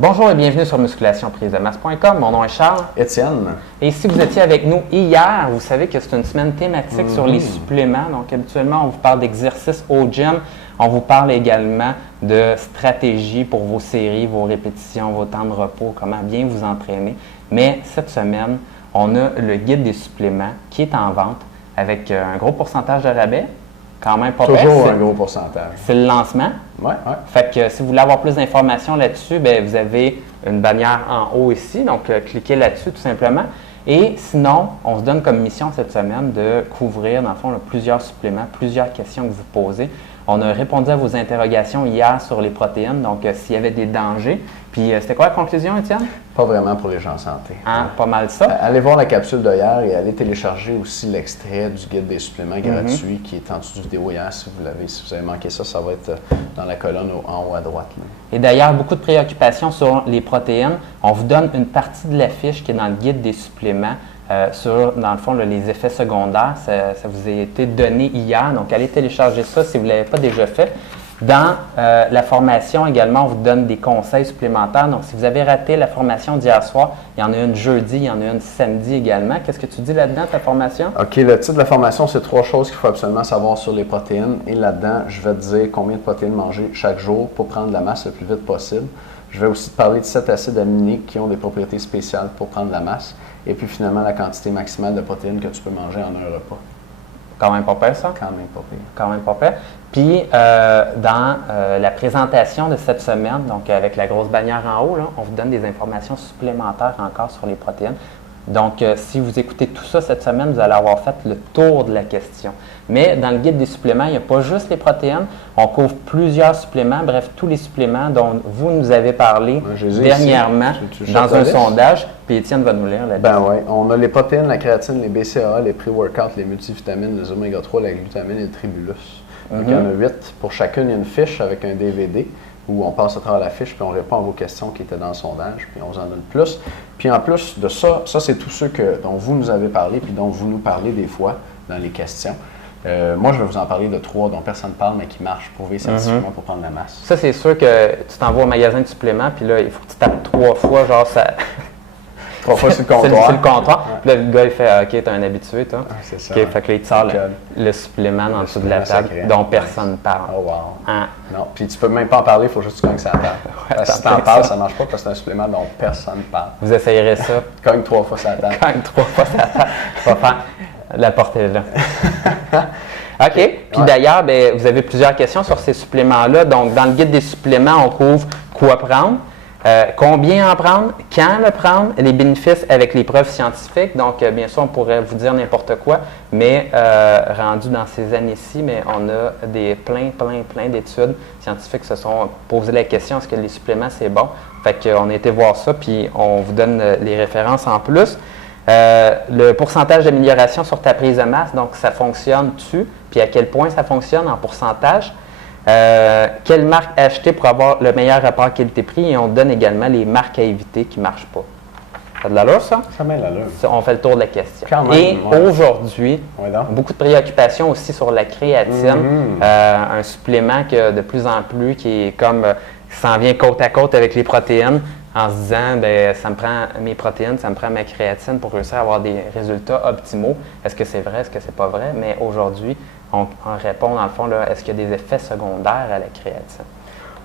Bonjour et bienvenue sur musculationprise-de-masse.com. Mon nom est Charles. Étienne. Et si vous étiez avec nous hier, vous savez que c'est une semaine thématique sur les suppléments. Donc, habituellement, on vous parle d'exercices au gym. On vous parle également de stratégies pour vos séries, vos répétitions, vos temps de repos, comment bien vous entraîner. Mais cette semaine, on a le guide des suppléments qui est en vente avec un gros pourcentage de rabais. Quand même pas pire. Toujours un gros pourcentage. C'est le lancement. Oui. Fait que si vous voulez avoir plus d'informations là-dessus, bien, vous avez une bannière en haut ici. Donc, cliquez là-dessus tout simplement. Et sinon, on se donne comme mission cette semaine de couvrir, dans le fond, là, plusieurs suppléments, plusieurs questions que vous posez. On a répondu à vos interrogations hier sur les protéines, donc s'il y avait des dangers. Puis, c'était quoi la conclusion, Étienne? Pas vraiment pour les gens en santé. Hein, pas mal ça. Allez voir la capsule d'hier et allez télécharger aussi l'extrait du guide des suppléments gratuit qui est en dessous du vidéo hier. Si vous avez manqué ça, ça va être dans la colonne en haut à droite. Là. Et d'ailleurs, beaucoup de préoccupations sur les protéines. On vous donne une partie de la fiche qui est dans le guide des suppléments sur, dans le fond, là, les effets secondaires. Ça vous a été donné hier. Donc, allez télécharger ça si vous ne l'avez pas déjà fait. Dans la formation également, on vous donne des conseils supplémentaires. Donc, si vous avez raté la formation d'hier soir, il y en a une jeudi, il y en a une samedi également. Qu'est-ce que tu dis là-dedans, ta formation? OK, le titre de la formation, c'est 3 choses qu'il faut absolument savoir sur les protéines. Et là-dedans, je vais te dire combien de protéines manger chaque jour pour prendre de la masse le plus vite possible. Je vais aussi te parler de 7 acides aminés qui ont des propriétés spéciales pour prendre de la masse. Et puis finalement, la quantité maximale de protéines que tu peux manger en un repas. Quand même pas pire, ça? Quand même pas pire. Quand même pas pire. Puis, dans la présentation de cette semaine, donc avec la grosse bannière en haut, là, on vous donne des informations supplémentaires encore sur les protéines. Donc, si vous écoutez tout ça cette semaine, vous allez avoir fait le tour de la question. Mais dans le guide des suppléments, il n'y a pas juste les protéines. On couvre plusieurs suppléments, bref, tous les suppléments dont vous nous avez parlé dernièrement dans un sondage. Puis Étienne va nous lire là-dessus. Ben oui, on a les protéines, la créatine, les BCAA, les pré-workouts, les multivitamines, les oméga 3, la glutamine et le tribulus. Donc, il y en a 8. Pour chacune, il y a une fiche avec un DVD où on passe à travers la fiche puis on répond à vos questions qui étaient dans le sondage, puis on vous en donne plus. Puis en plus de ça, c'est tous ceux dont vous nous avez parlé puis dont vous nous parlez des fois dans les questions. Moi, je vais vous en parler de 3 dont personne ne parle, mais qui marchent prouver scientifiquement pour prendre la masse. Ça, c'est sûr que tu t'en vas au magasin de suppléments, puis là, il faut que tu tapes 3 fois, genre ça... 3 fois sur le comptoir. C'est le comptoir. Ouais. Là, le gars, il fait « OK, t'es un habitué, toi. Ah, c'est ça. Okay, fait que là, il te sort le supplément en dessous de la table dont personne ne parle. Oh, wow. Hein? Non, puis tu peux même pas en parler, il faut juste que tu cognes sur la table. Parce que si t'en parles, ça ne marche pas parce que c'est un supplément dont personne ne parle. Vous essayerez ça. Cogne 3 fois sur la table. Cogne 3 fois sur la table. Va faire la portée là. OK. Puis d'ailleurs, ben, vous avez plusieurs questions sur ces suppléments-là. Donc, dans le guide des suppléments, on couvre quoi prendre. Combien en prendre, quand le prendre, les bénéfices avec les preuves scientifiques. Donc, bien sûr, on pourrait vous dire n'importe quoi, mais rendu dans ces années-ci, mais on a plein d'études scientifiques qui se sont posées la question, est-ce que les suppléments, c'est bon? Fait qu'on a été voir ça, puis on vous donne les références en plus. Le pourcentage d'amélioration sur ta prise de masse, donc ça fonctionne-tu? Puis à quel point ça fonctionne en pourcentage? Quelle marque acheter pour avoir le meilleur rapport qualité-prix et on donne également les marques à éviter qui ne marchent pas. Ça a de l'allure, ça? Ça met l'allure. On fait le tour de la question. Quand même, et aujourd'hui, beaucoup de préoccupations aussi sur la créatine, un supplément que de plus en plus qui est comme qui s'en vient côte à côte avec les protéines en se disant ben ça me prend mes protéines, ça me prend ma créatine pour réussir à avoir des résultats optimaux. Est-ce que c'est vrai, est-ce que c'est pas vrai? Mais aujourd'hui, on répond dans le fond, là, est-ce qu'il y a des effets secondaires à la créatine?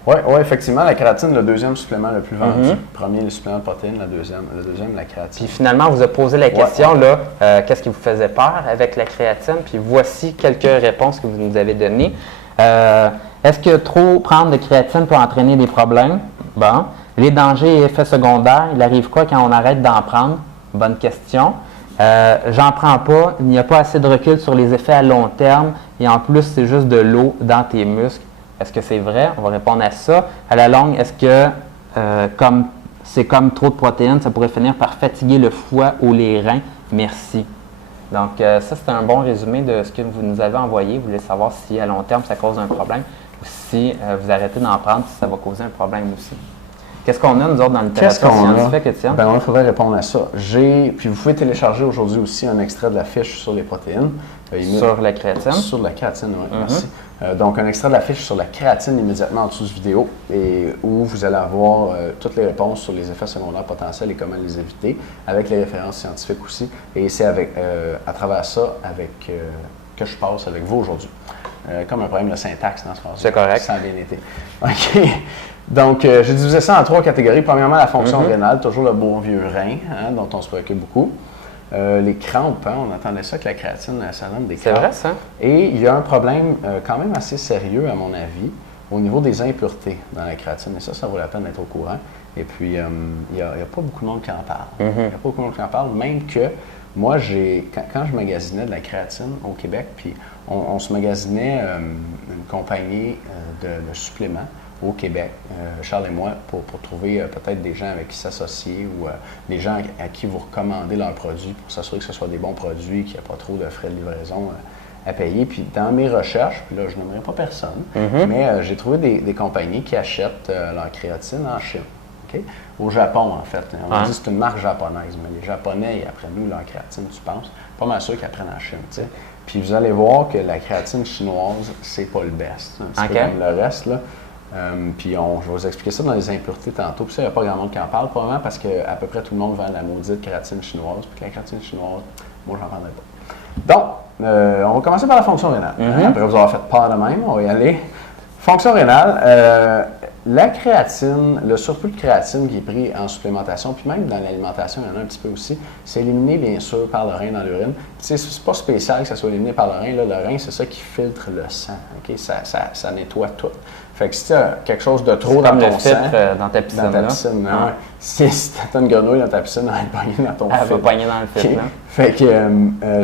Oui, effectivement, la créatine, le deuxième supplément le plus vendu. Le premier, le supplément de protéines, le deuxième, la créatine. Puis finalement, on vous a posé la question, qu'est-ce qui vous faisait peur avec la créatine? Puis voici quelques réponses que vous nous avez données. Est-ce que trop prendre de créatine peut entraîner des problèmes? Bon. Les dangers et effets secondaires, il arrive quoi quand on arrête d'en prendre? Bonne question. J'en prends pas, il n'y a pas assez de recul sur les effets à long terme et en plus, c'est juste de l'eau dans tes muscles. Est-ce que c'est vrai? On va répondre à ça. À la longue, est-ce que c'est comme trop de protéines, ça pourrait finir par fatiguer le foie ou les reins? Merci. Donc, ça, c'est un bon résumé de ce que vous nous avez envoyé. Vous voulez savoir si à long terme, ça cause un problème ou si vous arrêtez d'en prendre, si ça va causer un problème aussi. Qu'est-ce qu'on a, nous autres, dans le littérature scientifique, Étienne? Ben, il faudrait répondre à ça. Puis vous pouvez télécharger aujourd'hui aussi un extrait de la fiche sur les protéines. Sur la créatine? Sur la créatine, oui, merci. Donc, un extrait de la fiche sur la créatine immédiatement en dessous de cette vidéo, et où vous allez avoir toutes les réponses sur les effets secondaires potentiels et comment les éviter, avec les références scientifiques aussi. Et c'est à travers ça que je passe avec vous aujourd'hui. Comme un problème de syntaxe dans ce cas-là. C'est correct. Ça a bien été. OK. Donc, j'ai divisé ça en 3 catégories. Premièrement, la fonction rénale, toujours le bon vieux rein, dont on se préoccupe beaucoup. Les crampes, on entendait ça que la créatine, ça donne des crampes. C'est vrai, ça? Et il y a un problème quand même assez sérieux, à mon avis, au niveau des impuretés dans la créatine. Et ça vaut la peine d'être au courant. Et puis, il n'y a pas beaucoup de monde qui en parle. Il n'y a pas beaucoup de monde qui en parle, même que moi, quand je magasinais de la créatine au Québec, puis on se magasinait une compagnie de suppléments au Québec, Charles et moi, pour trouver peut-être des gens avec qui s'associer ou des gens à qui vous recommandez leurs produits pour s'assurer que ce soit des bons produits, qu'il n'y a pas trop de frais de livraison à payer. Puis dans mes recherches, puis là je n'aimerais pas personne, mais j'ai trouvé des compagnies qui achètent leur créatine en Chine. Okay? Au Japon, en fait. On dit que c'est une marque japonaise, mais les Japonais, ils apprennent nous leur créatine, tu penses? Pas mal sûr qu'ils apprennent en Chine, tu sais. Puis vous allez voir que la créatine chinoise, c'est pas le best. C'est un peu comme le reste, là. Puis je vais vous expliquer ça dans les impuretés tantôt. Puis ça, il n'y a pas grand monde qui en parle, probablement parce qu'à peu près tout le monde vend la maudite créatine chinoise. Puis la créatine chinoise, moi, j'en vendrais pas. Donc, on va commencer par la fonction rénale. Après vous avoir fait peur de même, on va y aller. Fonction rénale, la créatine, le surplus de créatine qui est pris en supplémentation, puis même dans l'alimentation, il y en a un petit peu aussi, c'est éliminé bien sûr par le rein dans l'urine. C'est pas spécial que ça soit éliminé par le rein. Là, le rein, c'est ça qui filtre le sang. Okay? Ça nettoie tout. Fait que si tu as quelque chose de trop dans ton sang, dans ta piscine, si tu as une grenouille dans ta piscine, elle va pogner dans ton filtre. Elle va pogner dans le filtre. Okay? Fait que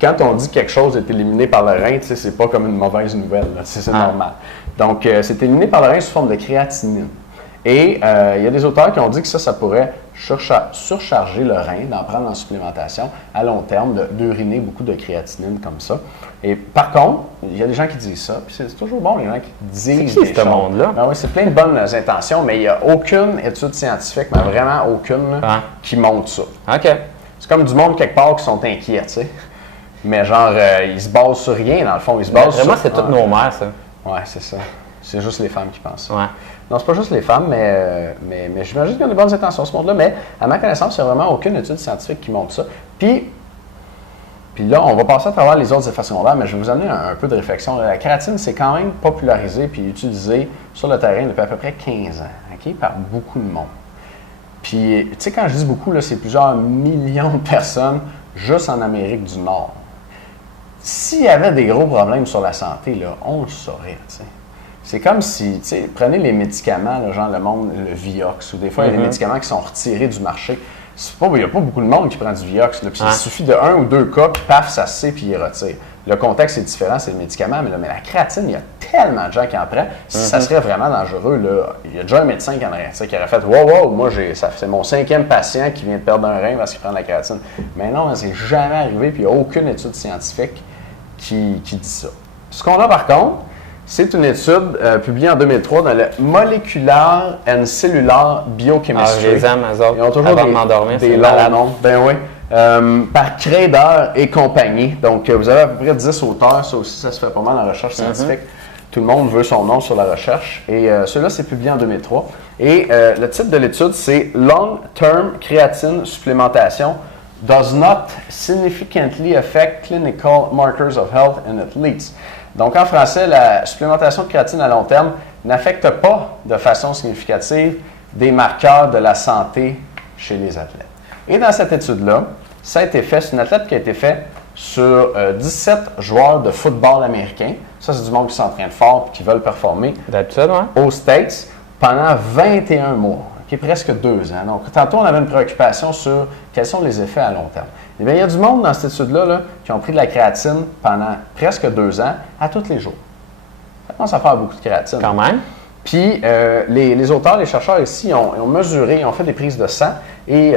quand on dit que quelque chose est éliminé par le rein, c'est pas comme une mauvaise nouvelle, c'est normal. Donc, c'est éliminé par le rein sous forme de créatinine. Et il y a des auteurs qui ont dit que ça pourrait surcharger le rein, d'en prendre en supplémentation à long terme, d'uriner beaucoup de créatinine comme ça. Et par contre, il y a des gens qui disent ça, puis c'est toujours bon les gens qui disent des choses. Monde-là? Ben oui, c'est plein de bonnes intentions, mais il n'y a aucune étude scientifique, mais vraiment aucune, qui montre ça. OK. C'est comme du monde quelque part qui sont inquiets, tu sais. Mais genre, ils se basent sur rien, dans le fond. Ils se basent vraiment, c'est toutes nos mères, ça. Ouais, c'est ça. C'est juste les femmes qui pensent ça. Ouais. Non, c'est pas juste les femmes, mais j'imagine qu'il y a des bonnes intentions ce monde-là. Mais à ma connaissance, il n'y a vraiment aucune étude scientifique qui montre ça. Puis là, on va passer à travers les autres effets secondaires, mais je vais vous amener un peu de réflexion. La kératine, c'est quand même popularisé puis utilisé sur le terrain depuis à peu près 15 ans, okay, par beaucoup de monde. Puis, tu sais, quand je dis beaucoup, là, c'est plusieurs millions de personnes juste en Amérique du Nord. S'il y avait des gros problèmes sur la santé, là, on le saurait, tu sais. C'est comme si, tu sais, prenez les médicaments, là, genre le Vioxx, ou des fois, il y a des médicaments qui sont retirés du marché. Il n'y a pas beaucoup de monde qui prend du Vioxx, là, puis il suffit de 1 ou 2 cas, puis paf, ça se sait, puis il retire. Le contexte est différent, c'est le médicament, mais la créatine, il y a tellement de gens qui en prennent. Si ça serait vraiment dangereux, là, il y a déjà un médecin qui aurait fait « Wow, moi, c'est mon 5e patient qui vient de perdre un rein parce qu'il prend de la créatine. » Mais non, c'est jamais arrivé, puis il n'y a aucune étude scientifique qui dit ça. Ce qu'on a par contre, c'est une étude publiée en 2003 dans le Molecular and Cellular Biochemistry. Je les aime, eux autres. Ils ont toujours avant de m'endormir, des longs noms. Ben oui. Par Crader et compagnie. Donc, vous avez à peu près 10 auteurs. Ça aussi, ça se fait pas mal en recherche scientifique. Tout le monde veut son nom sur la recherche. Et celui-là, c'est publié en 2003. Et le titre de l'étude, c'est « Long-Term Creatine Supplementation does not significantly affect clinical markers of health in athletes ». Donc, en français, la supplémentation de créatine à long terme n'affecte pas de façon significative des marqueurs de la santé chez les athlètes. Et dans cette étude-là, ça a été fait, c'est une athlète qui a été faite sur 17 joueurs de football américain. Ça, c'est du monde qui s'entraîne fort et qui veulent performer aux States pendant 21 mois, presque 2 ans. Donc, tantôt, on avait une préoccupation sur quels sont les effets à long terme. Eh bien, il y a du monde dans cette étude-là qui ont pris de la créatine pendant presque 2 ans, à tous les jours. Ça commence à faire beaucoup de créatine. Quand même. Puis, les auteurs, les chercheurs ici, ont mesuré, ils ont fait des prises de sang et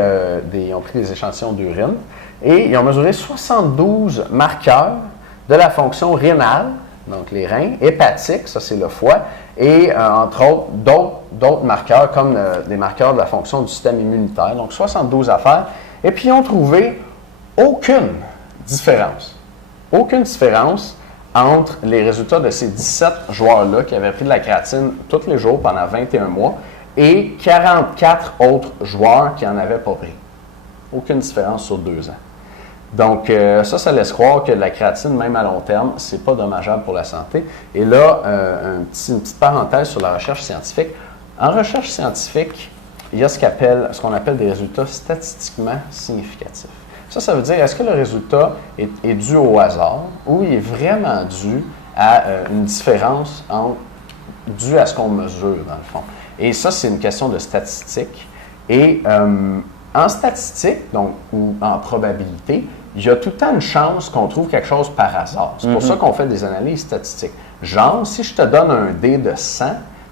ils ont pris des échantillons d'urine et ils ont mesuré 72 marqueurs de la fonction rénale, donc les reins, hépatique, ça c'est le foie, et entre autres d'autres marqueurs comme des marqueurs de la fonction du système immunitaire. Donc 72 affaires. Et puis ils ont trouvé aucune différence. Aucune différence entre les résultats de ces 17 joueurs-là qui avaient pris de la créatine tous les jours pendant 21 mois et 44 autres joueurs qui n'en avaient pas pris. Aucune différence sur 2 ans. Donc, ça laisse croire que la créatine, même à long terme, c'est pas dommageable pour la santé. Et là, une petite parenthèse sur la recherche scientifique. En recherche scientifique, il y a ce qu'on appelle des résultats statistiquement significatifs. Ça veut dire, est-ce que le résultat est dû au hasard ou il est vraiment dû à une différence due à ce qu'on mesure, dans le fond? Et ça, c'est une question de statistique. Et en statistique, donc, ou en probabilité, il y a tout le temps une chance qu'on trouve quelque chose par hasard. C'est pour ça qu'on fait des analyses statistiques. Genre, si je te donne un dé de 100,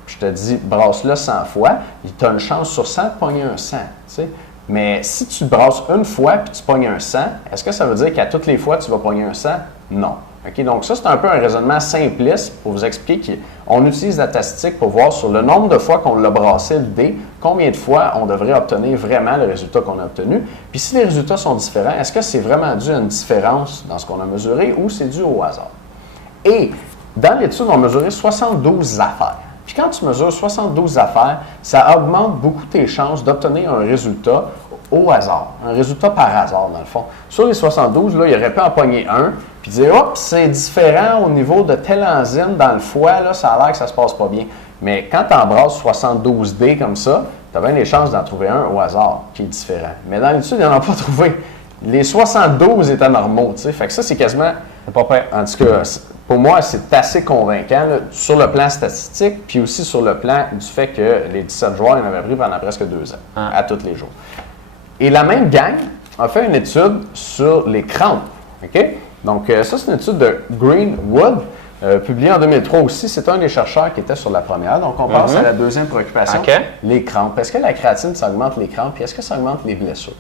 puis je te dis, brasse-le 100 fois, tu as une chance sur 100 de pogner un 100. Tu sais? Mais si tu brasses une fois puis tu pognes un 100, est-ce que ça veut dire qu'à toutes les fois, tu vas pogner un 100? Non. Okay? Donc ça, c'est un peu un raisonnement simpliste pour vous expliquer qu'on utilise la statistique pour voir sur le nombre de fois qu'on l'a brassé le dé, combien de fois on devrait obtenir vraiment le résultat qu'on a obtenu. Puis si les résultats sont différents, est-ce que c'est vraiment dû à une différence dans ce qu'on a mesuré ou c'est dû au hasard? Et dans l'étude, on a mesuré 72 affaires. Puis quand tu mesures 72 affaires, ça augmente beaucoup tes chances d'obtenir un résultat au hasard, un résultat par hasard dans le fond. Sur les 72, là, il aurait pu en pogner un, puis dire « Hop, c'est différent au niveau de telle enzyme dans le foie, là, ça a l'air que ça se passe pas bien. » Mais quand tu embrasses 72 dés comme ça, tu as bien les chances d'en trouver un au hasard qui est différent. Mais dans l'étude, ils n'en ont pas trouvé. Les 72 étaient normaux, tu sais. Fait que ça, c'est quasiment... C'est pas prêt. En tout cas, pour moi, c'est assez convaincant là, sur le plan statistique, puis aussi sur le plan du fait que les 17 joueurs en avaient pris pendant presque 2 ans, à tous les jours. Et la même gang a fait une étude sur les crampes. Okay? Donc, ça, c'est une étude de Greenwood, publiée en 2003 aussi. C'est un des chercheurs qui était sur la première. Donc, on passe à la deuxième préoccupation, les crampes. Est-ce que la créatine, ça augmente les crampes et est-ce que ça augmente les blessures?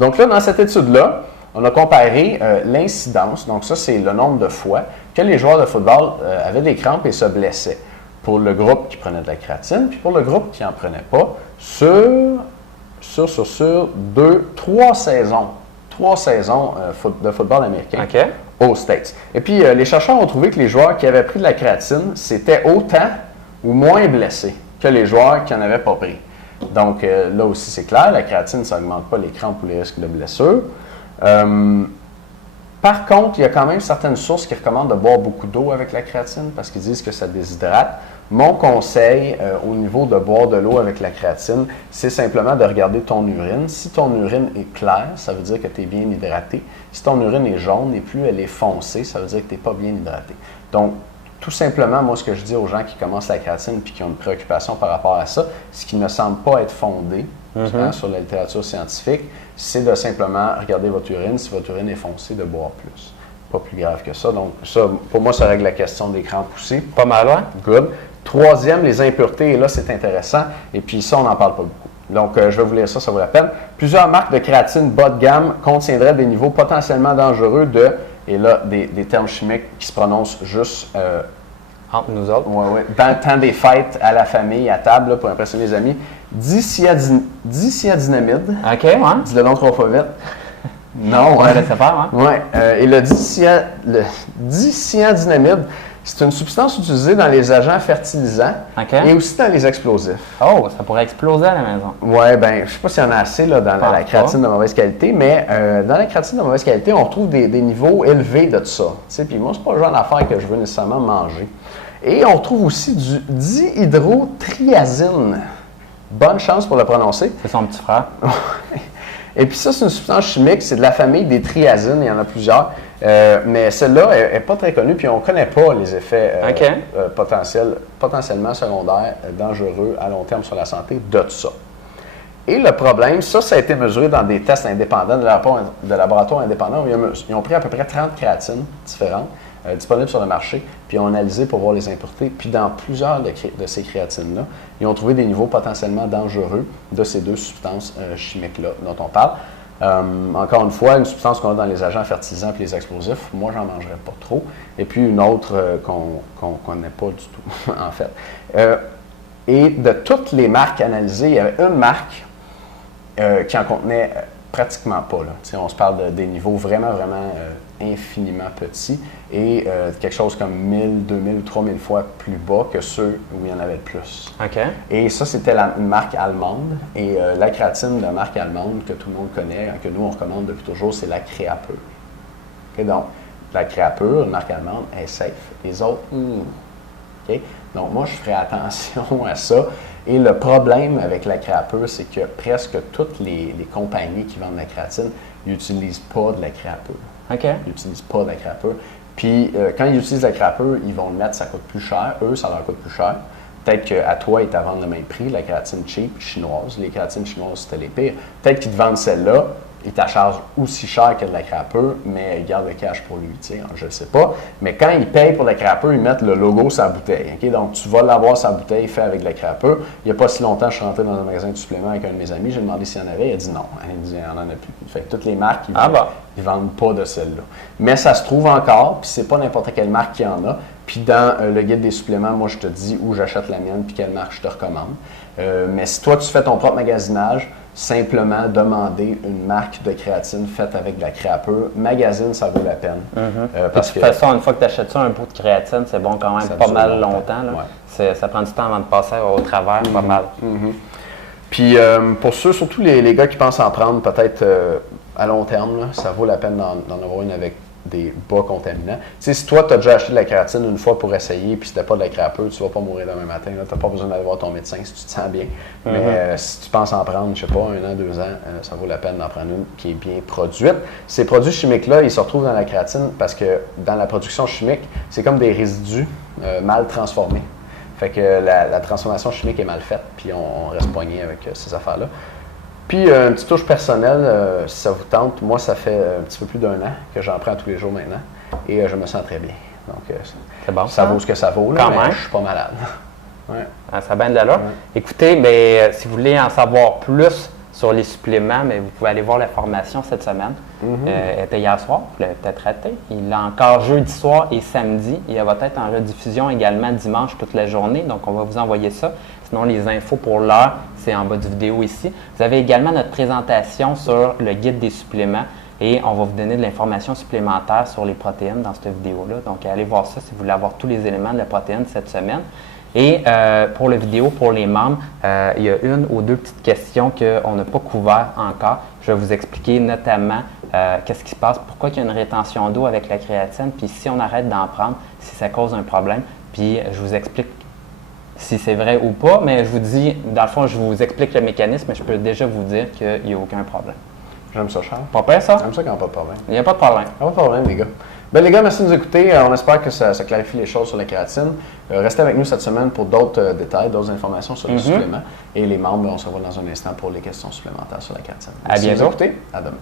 Donc là, dans cette étude-là, on a comparé l'incidence, donc ça, c'est le nombre de fois que les joueurs de football avaient des crampes et se blessaient. Pour le groupe qui prenait de la créatine, puis pour le groupe qui n'en prenait pas, sur 3 saisons. 3 saisons de football américain aux States. Et puis, les chercheurs ont trouvé que les joueurs qui avaient pris de la créatine, c'était autant ou moins blessés que les joueurs qui n'en avaient pas pris. Donc, là aussi, c'est clair, la créatine, ça n'augmente pas les crampes ou les risques de blessure. Par contre, il y a quand même certaines sources qui recommandent de boire beaucoup d'eau avec la créatine parce qu'ils disent que ça déshydrate. Mon conseil au niveau de boire de l'eau avec la créatine, c'est simplement de regarder ton urine. Si ton urine est claire, ça veut dire que tu es bien hydraté. Si ton urine est jaune et plus elle est foncée, ça veut dire que tu n'es pas bien hydraté. Donc, tout simplement, moi, ce que je dis aux gens qui commencent la créatine et qui ont une préoccupation par rapport à ça, ce qui ne semble pas être fondé sur la littérature scientifique, c'est de simplement regarder votre urine. Si votre urine est foncée, de boire plus. Pas plus grave que ça. Donc, ça, pour moi, ça règle la question des crampes aussi. Pas mal, hein? Good. Troisième, les impuretés. Et là, c'est intéressant. Et puis ça, on n'en parle pas beaucoup. Donc, je vais vous lire ça, ça vaut la peine. Plusieurs marques de créatine bas de gamme contiendraient des niveaux potentiellement dangereux de, et là, des termes chimiques qui se prononcent juste entre nous autres. Ouais. Dans le temps des fêtes, à la famille, à table, là, pour impressionner les amis. Dicyanidinamide. OK, ouais. Dis-le donc 3 fois vite. Non, ouais. Laissez faire, hein? Ouais. Et le dicyanidinamide, c'est une substance utilisée dans les agents fertilisants et aussi dans les explosifs. Oh, ça pourrait exploser à la maison. Oui, bien, je ne sais pas s'il y en a assez là, dans la créatine de mauvaise qualité, mais dans la créatine de mauvaise qualité, on retrouve des niveaux élevés de tout ça. Puis moi, c'est pas le genre d'affaire que je veux nécessairement manger. Et on retrouve aussi du dihydrotriazine. Bonne chance pour le prononcer. C'est son petit frère. Et puis ça, c'est une substance chimique, c'est de la famille des triazines, il y en a plusieurs. Mais celle-là n'est pas très connue, puis on ne connaît pas les effets potentiellement secondaires dangereux à long terme sur la santé de tout ça. Et le problème, ça a été mesuré dans des tests indépendants, de laboratoires indépendants. Ils ont pris à peu près 30 créatines différentes disponibles sur le marché, puis ils ont analysé pour voir les impuretés. Puis dans plusieurs de ces créatines-là, ils ont trouvé des niveaux potentiellement dangereux de ces deux substances chimiques-là dont on parle. Encore une fois, une substance qu'on a dans les agents fertilisants et les explosifs, moi, j'en mangerais pas trop. Et puis une autre qu'on ne connaît pas du tout, en fait. Et de toutes les marques analysées, il y avait une marque qui en contenait pratiquement pas. Là. On se parle des niveaux vraiment infiniment petits et quelque chose comme 1000, 2000 ou 3000 fois plus bas que ceux où il y en avait le plus. OK. Et ça, c'était une marque allemande. Et la créatine de marque allemande que tout le monde connaît, que nous, on recommande depuis toujours, c'est la Créapure. Okay, donc, la Créapure, une marque allemande, est safe. Les autres, OK? Donc, moi, je ferai attention à ça. Et le problème avec la Créapure, c'est que presque toutes les compagnies qui vendent de la créatine n'utilisent pas de la Créapure. OK. Ils n'utilisent pas de la Créapure. Puis, quand ils utilisent la Créapure, ils vont le mettre, ça coûte plus cher. Eux, ça leur coûte plus cher. Peut-être qu'à toi, ils te vendent le même prix, la créatine cheap chinoise. Les créatines chinoises, c'était les pires. Peut-être qu'ils te vendent celle-là, ils te chargent aussi cher que de la Créapure, mais ils gardent le cash pour lui, je ne sais pas. Mais quand ils payent pour la Créapure, ils mettent le logo sur la bouteille. Okay? Donc, tu vas l'avoir sur la bouteille fait avec de la Créapure. Il n'y a pas si longtemps, je suis rentré dans un magasin de suppléments avec un de mes amis. J'ai demandé s'il y en avait. Il a dit non. Il dit, il n'y en a plus. Fait que toutes les marques, ils ne vendent pas de celle-là. Mais ça se trouve encore, puis c'est pas n'importe quelle marque qui en a. Puis dans le guide des suppléments, moi, je te dis où j'achète la mienne puis quelle marque je te recommande. Mais si toi, tu fais ton propre magasinage, simplement demander une marque de créatine faite avec de la Créapure. Magazine, ça vaut la peine. Parce que de toute façon, une fois que tu achètes ça, un pot de créatine, c'est bon quand même pas mal longtemps. Là. Ouais. Ça prend du temps avant de passer au travers, pas mal. Puis pour ceux, surtout les gars qui pensent en prendre peut-être à long terme, là, ça vaut la peine d'en avoir une avec des bas contaminants. Tu sais, si toi, tu as déjà acheté de la créatine une fois pour essayer, puis c'était pas de la Créapure, tu vas pas mourir demain matin. Tu n'as pas besoin d'aller voir ton médecin si tu te sens bien. Mais si tu penses en prendre, je sais pas, 1 an, 2 ans, ça vaut la peine d'en prendre une qui est bien produite. Ces produits chimiques-là, ils se retrouvent dans la créatine parce que dans la production chimique, c'est comme des résidus mal transformés. Fait que la transformation chimique est mal faite, puis on reste poigné avec ces affaires-là. Puis, une petite touche personnelle, si ça vous tente, moi, ça fait un petit peu plus d'1 an que j'en prends tous les jours maintenant et je me sens très bien. Donc, c'est bon, ça vaut ce que ça vaut, là, quand mais même. Je suis pas malade. Ouais. Ça a bien de l'allure. Ouais. Écoutez, mais si vous voulez en savoir plus sur les suppléments, mais vous pouvez aller voir la formation cette semaine. Elle était hier soir, vous l'avez peut-être raté. Il est encore jeudi soir et samedi. Il va être en rediffusion également dimanche toute la journée, donc on va vous envoyer ça. Sinon, les infos pour l'heure, c'est en bas de vidéo ici. Vous avez également notre présentation sur le guide des suppléments et on va vous donner de l'information supplémentaire sur les protéines dans cette vidéo-là. Donc, allez voir ça si vous voulez avoir tous les éléments de la protéine cette semaine. Et pour la vidéo, pour les membres, il y a 1 ou 2 petites questions qu'on n'a pas couvert encore. Je vais vous expliquer notamment qu'est-ce qui se passe, pourquoi il y a une rétention d'eau avec la créatine, puis si on arrête d'en prendre, si ça cause un problème. Puis je vous explique si c'est vrai ou pas, mais je vous dis, dans le fond, je vous explique le mécanisme, mais je peux déjà vous dire qu'il n'y a aucun problème. J'aime ça, Charles. Pas pire, ça? J'aime ça quand il n'y a pas de problème. Il n'y a pas de problème. Pas de problème, les gars. Ben, les gars, merci de nous écouter. On espère que ça clarifie les choses sur la créatine. Restez avec nous cette semaine pour d'autres détails, d'autres informations sur les suppléments. Et les membres, on se revoit dans un instant pour les questions supplémentaires sur la créatine. À bientôt. À demain.